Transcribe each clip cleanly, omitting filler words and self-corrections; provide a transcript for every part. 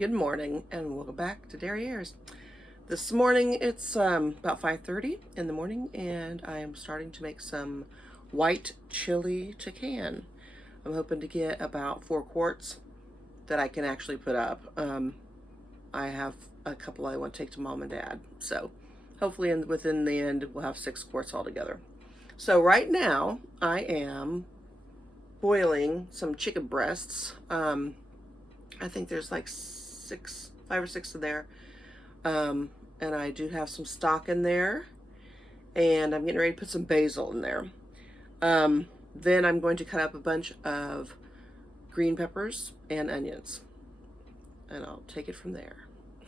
Good morning and welcome back to Dairyayres. This morning it's about 5:30 in the morning and I am starting to make some white chili to can. I'm hoping to get about 4 quarts that I can actually put up. I have a couple I want to take to mom and dad, so hopefully within the end we'll have 6 quarts altogether. So right now I am boiling some chicken breasts. I think there's like 5 or 6 in there. And I do have some stock in there. And I'm getting ready to put some basil in there. Then I'm going to cut up a bunch of green peppers and onions. And I'll take it from there.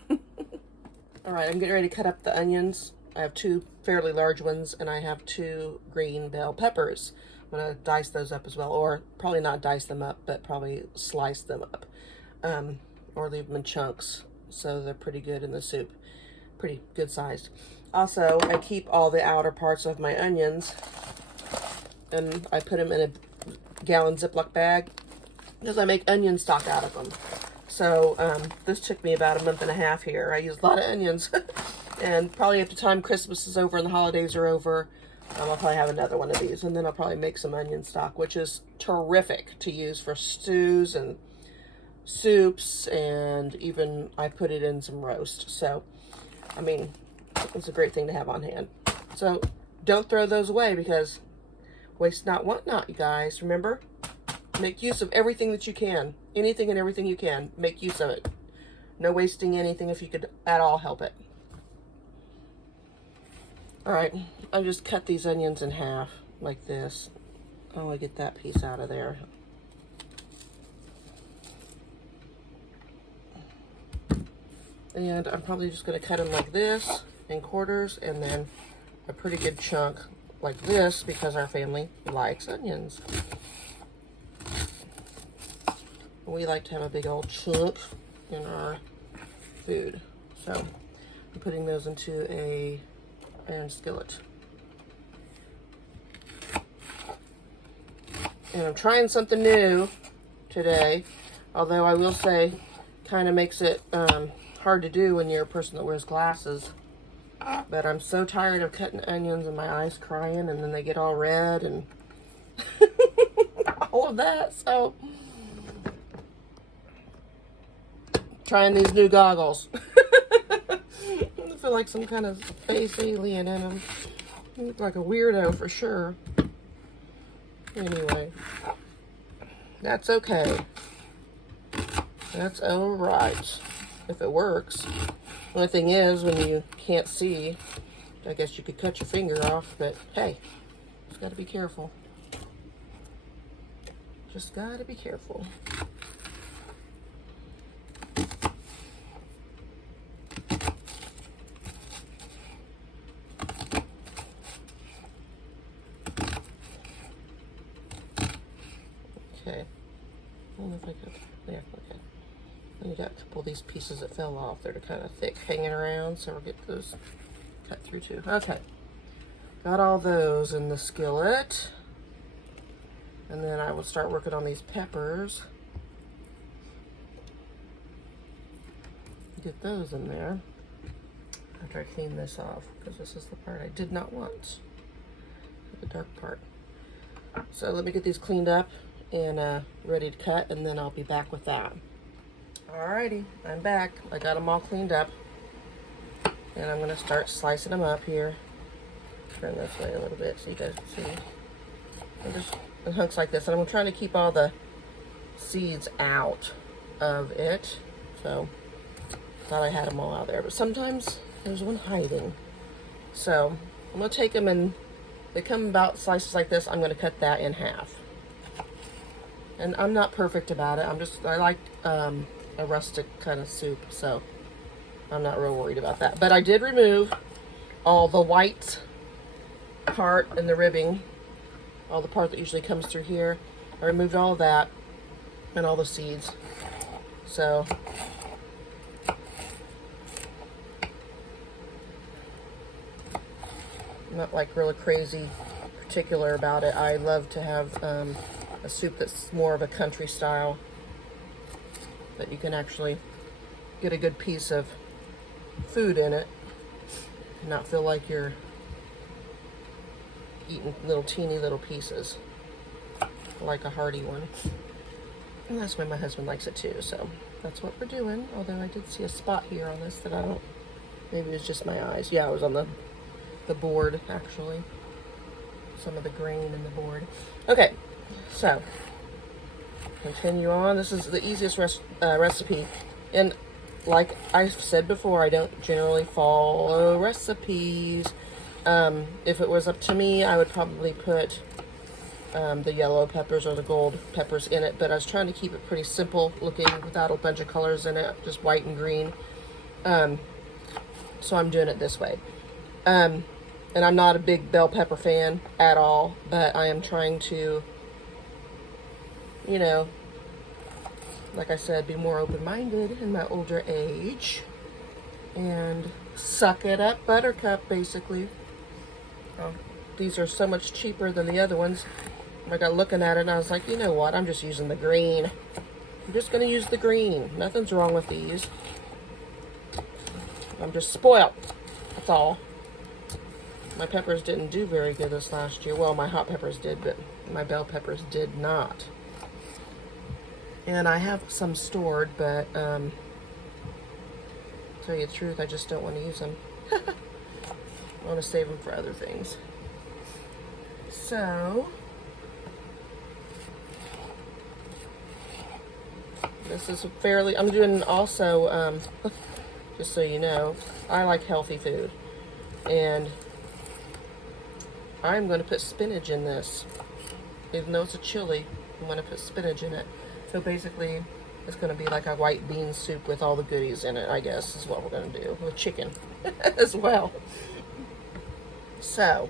All right, I'm getting ready to cut up the onions. I have 2 fairly large ones, and I have 2 green bell peppers. I'm gonna dice those up as well, or probably not dice them up, but probably slice them up. Or leave them in chunks so they're pretty good in the soup, pretty good sized. Also, I keep all the outer parts of my onions and I put them in a gallon Ziploc bag because I make onion stock out of them. So this took me about a month and a half here. I used a lot of onions and probably at the time Christmas is over and the holidays are over, I'll probably have another one of these, and then I'll probably make some onion stock, which is terrific to use for stews and soups, and even I put it in some roast. So I mean, it's a great thing to have on hand. So don't throw those away, because waste not, want not, you guys. Remember, make use of everything that you can. Anything and everything you can, make use of it. No wasting anything if you could at all help it. All right, I just cut these onions in half like this. I want to get that piece out of there. And I'm probably just going to cut them like this in quarters, and then a pretty good chunk like this, because our family likes onions. We like to have a big old chunk in our food. So I'm putting those into a iron skillet. And I'm trying something new today, although I will say kind of makes it hard to do when you're a person that wears glasses. But I'm so tired of cutting onions and my eyes crying, and then they get all red and all of that. So trying these new goggles. I feel like some kind of space alien in them. I look like a weirdo for sure. Anyway, that's okay. That's all right. If it works. The only thing is, when you can't see, I guess you could cut your finger off, but hey, just got to be careful. Just got to be careful. Okay. I don't know if I could. Yeah, okay. You got a couple of these pieces that fell off. They're kind of thick hanging around, so we'll get those cut through too. Okay, got all those in the skillet, and then I will start working on these peppers. Get those in there after I clean this off, because this is the part I did not want, the dark part. So let me get these cleaned up and ready to cut, and then I'll be back with that. Alrighty, I'm back. I got them all cleaned up, and I'm gonna start slicing them up here. Turn this way a little bit so you guys can see. And just in hunks like this, and I'm trying to keep all the seeds out of it. So thought I had them all out there, but sometimes there's one hiding. So I'm gonna take them, and they come about slices like this. I'm gonna cut that in half. And I'm not perfect about it. I like a rustic kind of soup, so I'm not real worried about that. But I did remove all the white part and the ribbing, all the part that usually comes through here. I removed all of that and all the seeds. So I'm not like really crazy particular about it. I love to have a soup that's more of a country style, that you can actually get a good piece of food in it, not feel like you're eating little teeny little pieces, like a hearty one. And that's why my husband likes it too, so that's what we're doing. Although I did see a spot here on this that I don't, maybe it was just my eyes. Yeah, it was on the board, actually. Some of the grain in the board. Okay, so continue on. This is the easiest recipe, and like I've said before, I don't generally follow recipes. If it was up to me, I would probably put the yellow peppers or the gold peppers in it, but I was trying to keep it pretty simple looking without a bunch of colors in it, just white and green. So I'm doing it this way. And I'm not a big bell pepper fan at all, but I am trying to, you know, like I said, be more open-minded in my older age and suck it up, buttercup, basically. These are so much cheaper than the other ones. I got looking at it and I was like, you know what, I'm just using the green. I'm just going to use the green. Nothing's wrong with these. I'm just spoiled. That's all. My peppers didn't do very good this last year. Well, my hot peppers did, but my bell peppers did not. And I have some stored, but to tell you the truth, I just don't want to use them. I want to save them for other things. So this is fairly, I'm doing also, just so you know, I like healthy food. And I'm going to put spinach in this. Even though it's a chili, I'm going to put spinach in it. So basically, it's going to be like a white bean soup with all the goodies in it, I guess, is what we're going to do. With chicken as well. So,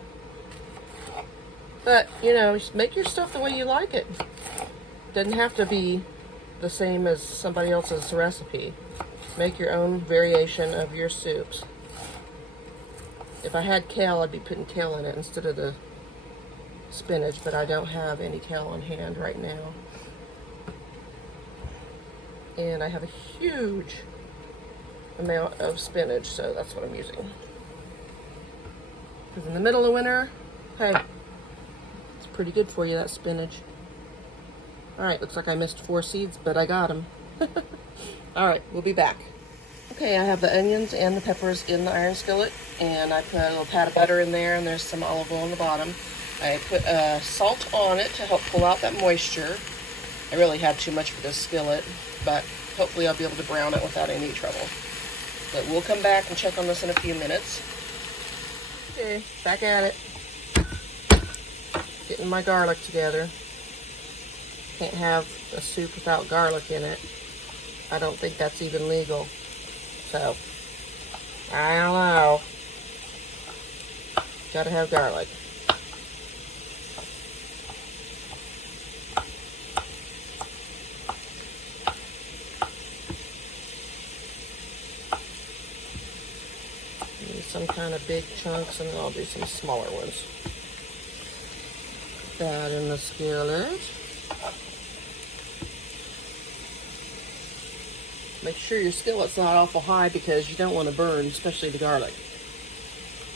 but, you know, just make your stuff the way you like it. Doesn't have to be the same as somebody else's recipe. Make your own variation of your soups. If I had kale, I'd be putting kale in it instead of the spinach, but I don't have any kale on hand right now. And I have a huge amount of spinach, so that's what I'm using. Because in the middle of winter, hey, it's pretty good for you, that spinach. Alright, looks like I missed 4 seeds, but I got them. Alright, we'll be back. Okay, I have the onions and the peppers in the iron skillet, and I put a little pat of butter in there, and there's some olive oil on the bottom. I put salt on it to help pull out that moisture. I really had too much for this skillet, but hopefully I'll be able to brown it without any trouble. But we'll come back and check on this in a few minutes. Okay, back at it. Getting my garlic together. Can't have a soup without garlic in it. I don't think that's even legal. So, I don't know. Gotta have garlic. Maybe some kind of big chunks, and then I'll do some smaller ones. Put that in the skillet. Make sure your skillet's not awful high because you don't want to burn, especially the garlic.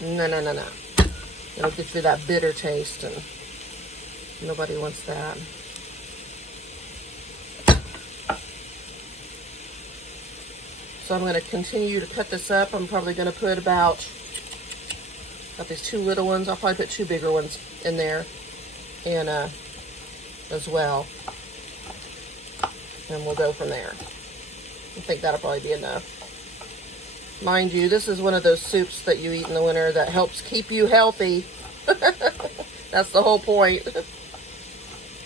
No. It'll get you that bitter taste, and nobody wants that. So I'm going to continue to cut this up. I'm probably going to put got these 2 little ones. I'll probably put 2 bigger ones in there, and as well. And we'll go from there. I think that'll probably be enough. Mind you, this is one of those soups that you eat in the winter that helps keep you healthy. That's the whole point.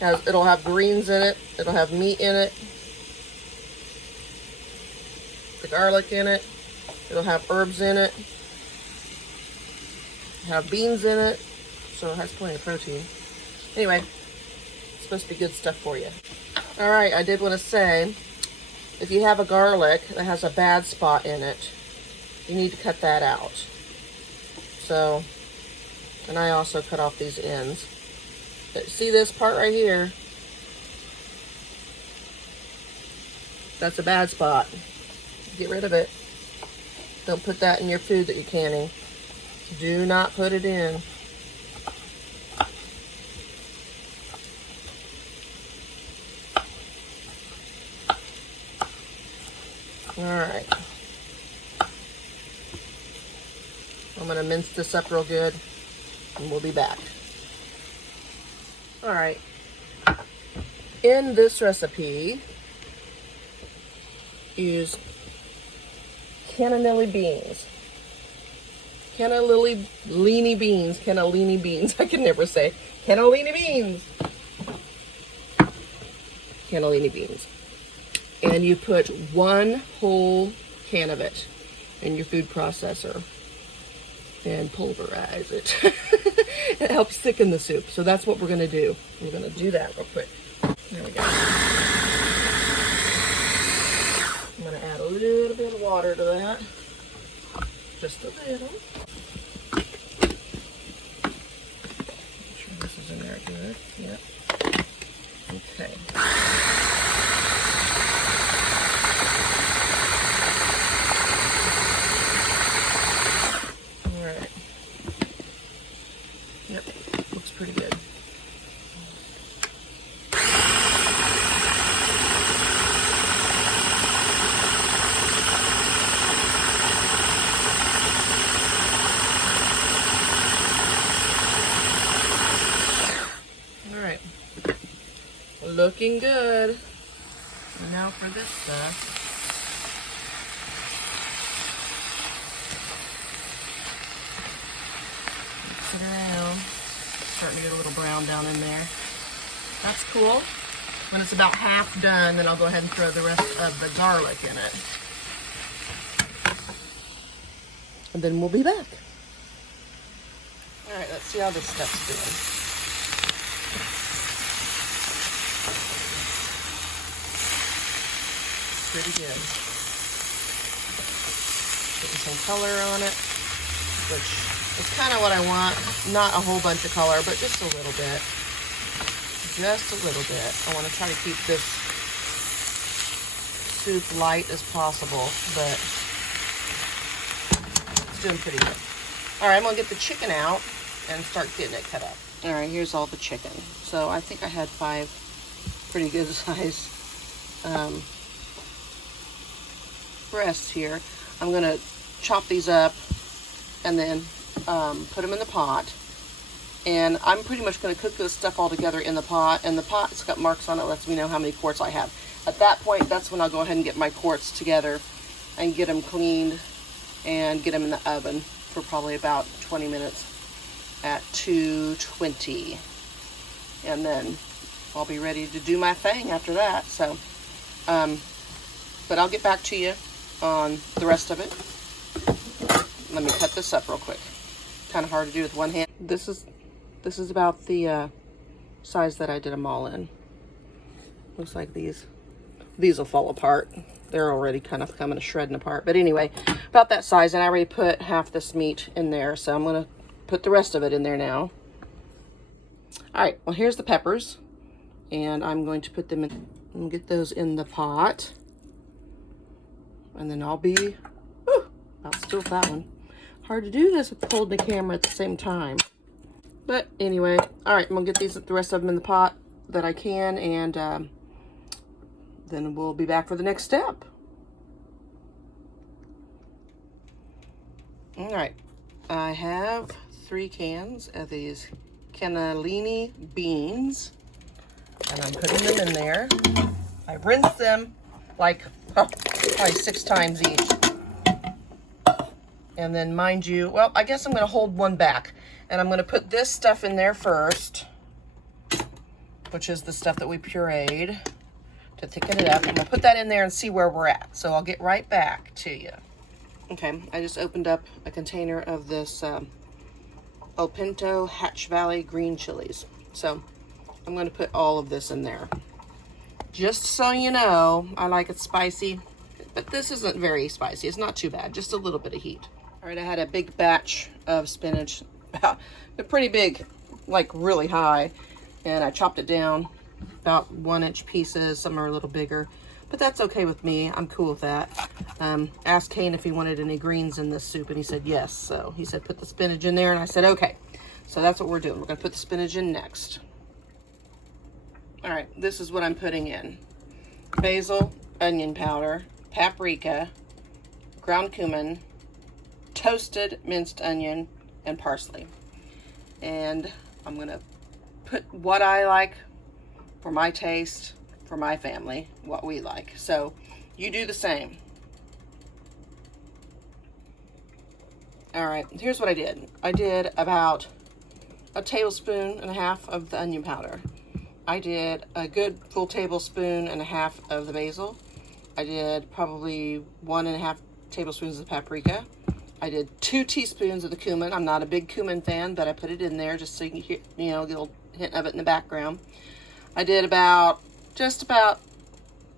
It'll have greens in it. It'll have meat in it. The garlic in it. It'll have herbs in it. Have beans in it. So it has plenty of protein. Anyway, it's supposed to be good stuff for you. Alright, I did want to say, if you have a garlic that has a bad spot in it, you need to cut that out. So, and I also cut off these ends. But see this part right here? That's a bad spot. Get rid of it. Don't put that in your food that you're canning. Do not put it in. All right. I'm gonna mince this up real good and we'll be back. All right. In this recipe, use cannellini beans. Cannellini beans. I can never say. Cannellini beans. Cannellini beans. And you put 1 whole can of it in your food processor and pulverize it. It helps thicken the soup. So that's what we're going to do. We're going to do that real quick. There we go. I'm going to add a little bit of water to that. Just a little. Make sure this is in there good. Yep. Okay. Alright. Yep. Looks pretty good. Looking good. Now for this stuff. Mix it around. Starting to get a little brown down in there. That's cool. When it's about half done, then I'll go ahead and throw the rest of the garlic in it. And then we'll be back. All right, let's see how this stuff's doing. Pretty good. Putting some color on it, which is kind of what I want. Not a whole bunch of color, but just a little bit. Just a little bit. I want to try to keep this soup light as possible, but it's doing pretty good. All right, I'm going to get the chicken out and start getting it cut up. All right, here's all the chicken. So I think I had 5 pretty good size breasts here. I'm going to chop these up and then put them in the pot. And I'm pretty much going to cook this stuff all together in the pot. And the pot, it's got marks on it, lets me know how many quarts I have. At that point, that's when I'll go ahead and get my quarts together and get them cleaned and get them in the oven for probably about 20 minutes at 220. And then I'll be ready to do my thing after that. So, but I'll get back to you on the rest of it. Let me cut this up real quick. Kind of hard to do with one hand. This is about the size that I did them all in. Looks like these will fall apart. They're already kind of coming to shredding apart. But anyway, about that size, and I already put half this meat in there, so I'm gonna put the rest of it in there now. All right, well, here's the peppers, and I'm going to put them in and get those in the pot. And then I'll be, about still that one. Hard to do this with holding the camera at the same time. But anyway, all right, I'm gonna get the rest of them in the pot that I can, and then we'll be back for the next step. All right, I have 3 cans of these cannellini beans, and I'm putting them in there. I rinsed them like probably 6 times each. And then mind you, well, I guess I'm gonna hold one back, and I'm gonna put this stuff in there first, which is the stuff that we pureed to thicken it up. I'm gonna put that in there and see where we're at. So I'll get right back to you. Okay, I just opened up a container of this El Pinto Hatch Valley green chilies. So I'm gonna put all of this in there. Just so you know, I like it spicy, but this isn't very spicy. It's not too bad, just a little bit of heat. All right, I had a big batch of spinach, pretty big, like really high, and I chopped it down about 1-inch pieces. Some are a little bigger, but that's okay with me. I'm cool with that. Asked Kane if he wanted any greens in this soup, and he said yes. So he said put the spinach in there, and I said okay. So that's what we're doing. We're gonna put the spinach in next. All right, this is what I'm putting in. Basil, onion powder, paprika, ground cumin, toasted minced onion, and parsley. And I'm gonna put what I like for my taste, for my family, what we like. So you do the same. All right, here's what I did. I did about a tablespoon and a half of the onion powder. I did a good full tablespoon and a half of the basil. I did probably 1.5 tablespoons of paprika. I did 2 teaspoons of the cumin. I'm not a big cumin fan, but I put it in there just so you can hear, you know, get a little hint of it in the background. I did just about,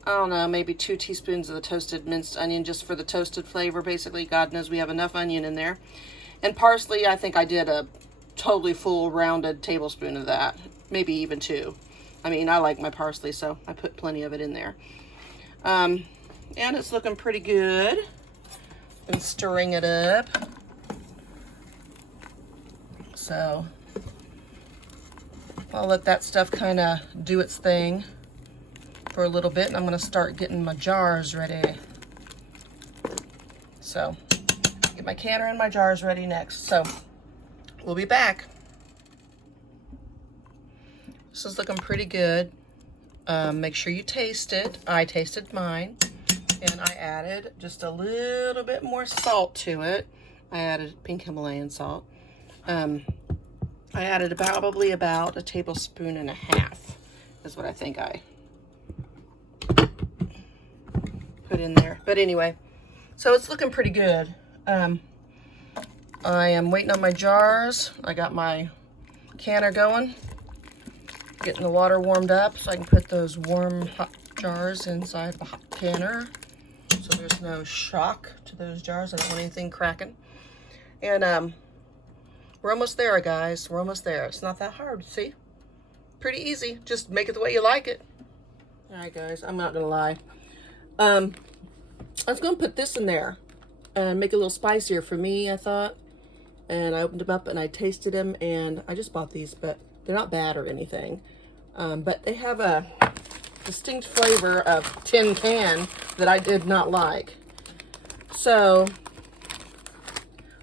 I don't know, maybe 2 teaspoons of the toasted minced onion just for the toasted flavor. Basically, God knows we have enough onion in there. And parsley, I think I did a totally full rounded tablespoon of that, maybe even 2. I mean, I like my parsley, so I put plenty of it in there. And it's looking pretty good. And stirring it up. So I'll let that stuff kind of do its thing for a little bit, and I'm going to start getting my jars ready. So get my canner and my jars ready next. So we'll be back. This is looking pretty good. Make sure you taste it. I tasted mine, and I added just a little bit more salt to it. I added pink Himalayan salt. I added probably about 1.5 tablespoons is what I think I put in there. But anyway, so it's looking pretty good. I am waiting on my jars. I got my canner going, getting the water warmed up so I can put those warm hot jars inside the hot canner so there's no shock to those jars. I don't want anything cracking. And we're almost there, guys. We're almost there. It's not that hard, see? Pretty easy. Just make it the way you like it. All right, guys, I'm not gonna lie. I was gonna put this in there and make it a little spicier for me, I thought. And I opened them up and I tasted them, and I just bought these, but they're not bad or anything. But they have a distinct flavor of tin can that I did not like. So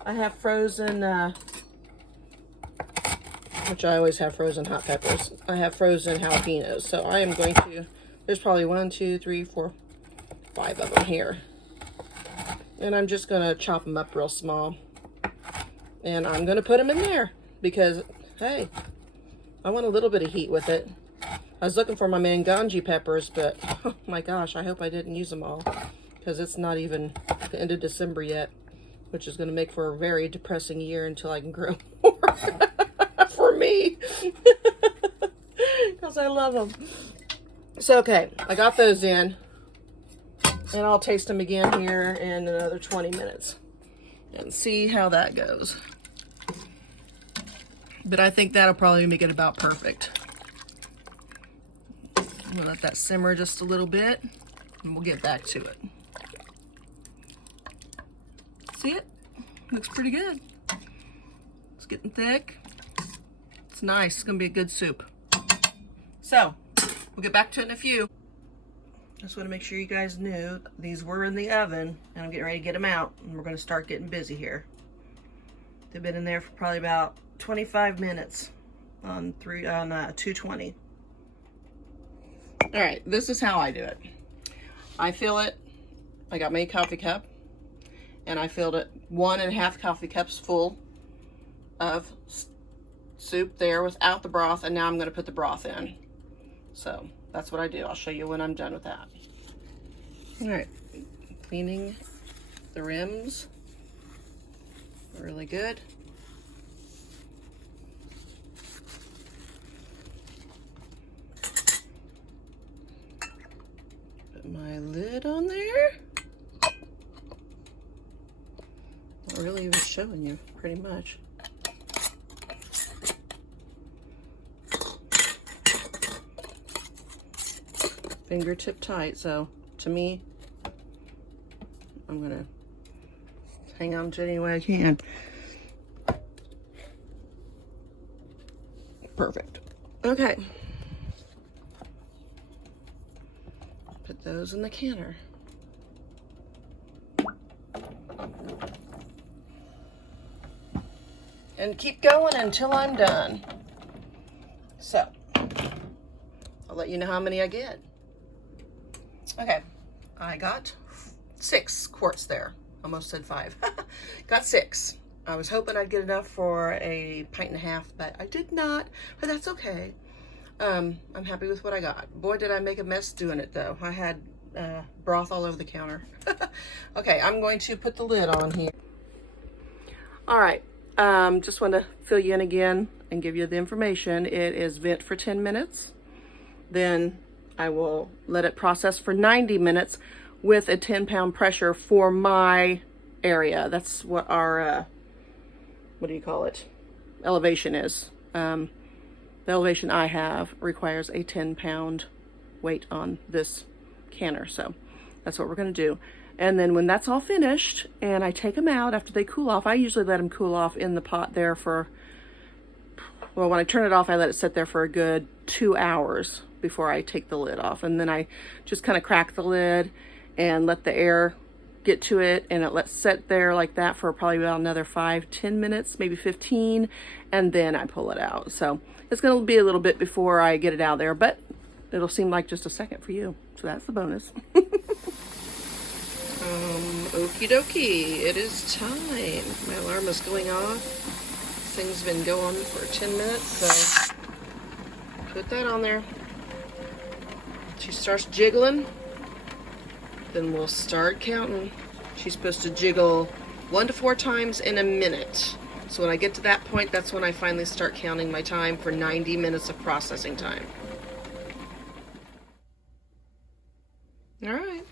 I have frozen, which I always have frozen hot peppers. I have frozen jalapenos. So I am going to, there's probably 1, 2, 3, 4, 5 of them here. And I'm just going to chop them up real small. And I'm going to put them in there because, hey, I want a little bit of heat with it. I was looking for my manganji peppers, but oh my gosh, I hope I didn't use them all because it's not even the end of December yet, which is going to make for a very depressing year until I can grow more for me because I love them. So, okay, I got those in, and I'll taste them again here in another 20 minutes and see how that goes. But I think that'll probably make it about perfect. I'm gonna let that simmer just a little bit, and we'll get back to it. See it? Looks pretty good. It's getting thick. It's nice. It's gonna be a good soup. So, we'll get back to it in a few. Just want to make sure you guys knew these were in the oven, and I'm getting ready to get them out, and we're going to start getting busy here. They've been in there for probably about 25 minutes on 220. All right, this is how I do it. I fill it. I got my coffee cup, and I filled it 1.5 coffee cups full of soup there without the broth, and now I'm going to put the broth in. So that's what I do. I'll show you when I'm done with that. All right, cleaning the rims really good. Put my lid on there. Not really even showing you, pretty much. Fingertip tight, so to me. I'm gonna hang on to it any way I can. Perfect. Okay. Put those in the canner. And keep going until I'm done. So, I'll let you know how many I get. Okay, I got 6 quarts there. Almost said 5. Got 6. I was hoping I'd get enough for a 1.5 pints, but I did not, but that's okay. I'm happy with what I got. Boy, did I make a mess doing it though. I had broth all over the counter. Okay, I'm going to put the lid on here. All right, just want to fill you in again and give you the information. It is vent for 10 minutes. Then I will let it process for 90 minutes with a 10-pound pressure for my area. That's what our, what do you call it, elevation is. The elevation I have requires a 10-pound weight on this canner. So that's what we're going to do. And then when that's all finished and I take them out after they cool off, I usually let them cool off in the pot there for, well, when I turn it off, I let it sit there for a good 2 hours before I take the lid off. And then I just kind of crack the lid and let the air get to it, and it lets sit there like that for probably about another 5-10 minutes, maybe 15, and then I pull it out. So it's going to be a little bit before I get it out there, but it'll seem like just a second for you. So that's the bonus. Okie dokie, it is time. My alarm is going off. This thing's been going for 10 minutes, so put that on there. She starts jiggling, then we'll start counting. She's supposed to jiggle 1 to 4 times in a minute. So when I get to that point, that's when I finally start counting my time for 90 minutes of processing time. All right,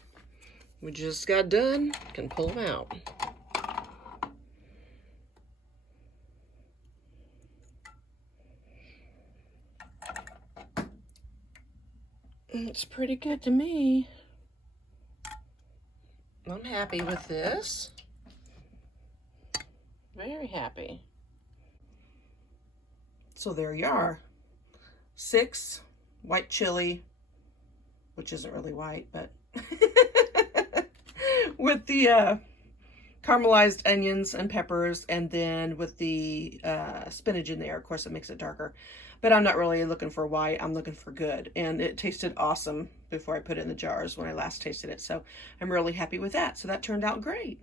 we just got done. Can pull them out. It's pretty good to me. I'm happy with this. Very happy. So there you are. 6 white chili, which isn't really white, but with the caramelized onions and peppers, and then with the spinach in there. Of course, it makes it darker. But I'm not really looking for white. I'm looking for good. And it tasted awesome before I put it in the jars when I last tasted it. So I'm really happy with that. So that turned out great.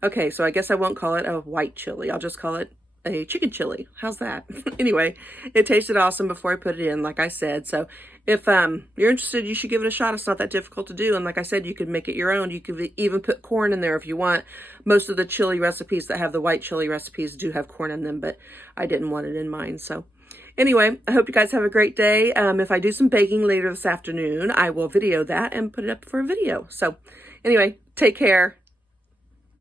Okay, so I guess I won't call it a white chili. I'll just call it a chicken chili. How's that? Anyway, it tasted awesome before I put it in, like I said. So if you're interested, you should give it a shot. It's not that difficult to do. And like I said, you could make it your own. You could even put corn in there if you want. Most of the chili recipes that have the white chili recipes do have corn in them, but I didn't want it in mine. So anyway, I hope you guys have a great day. If I do some baking later this afternoon, I will video that and put it up for a video. So anyway, take care.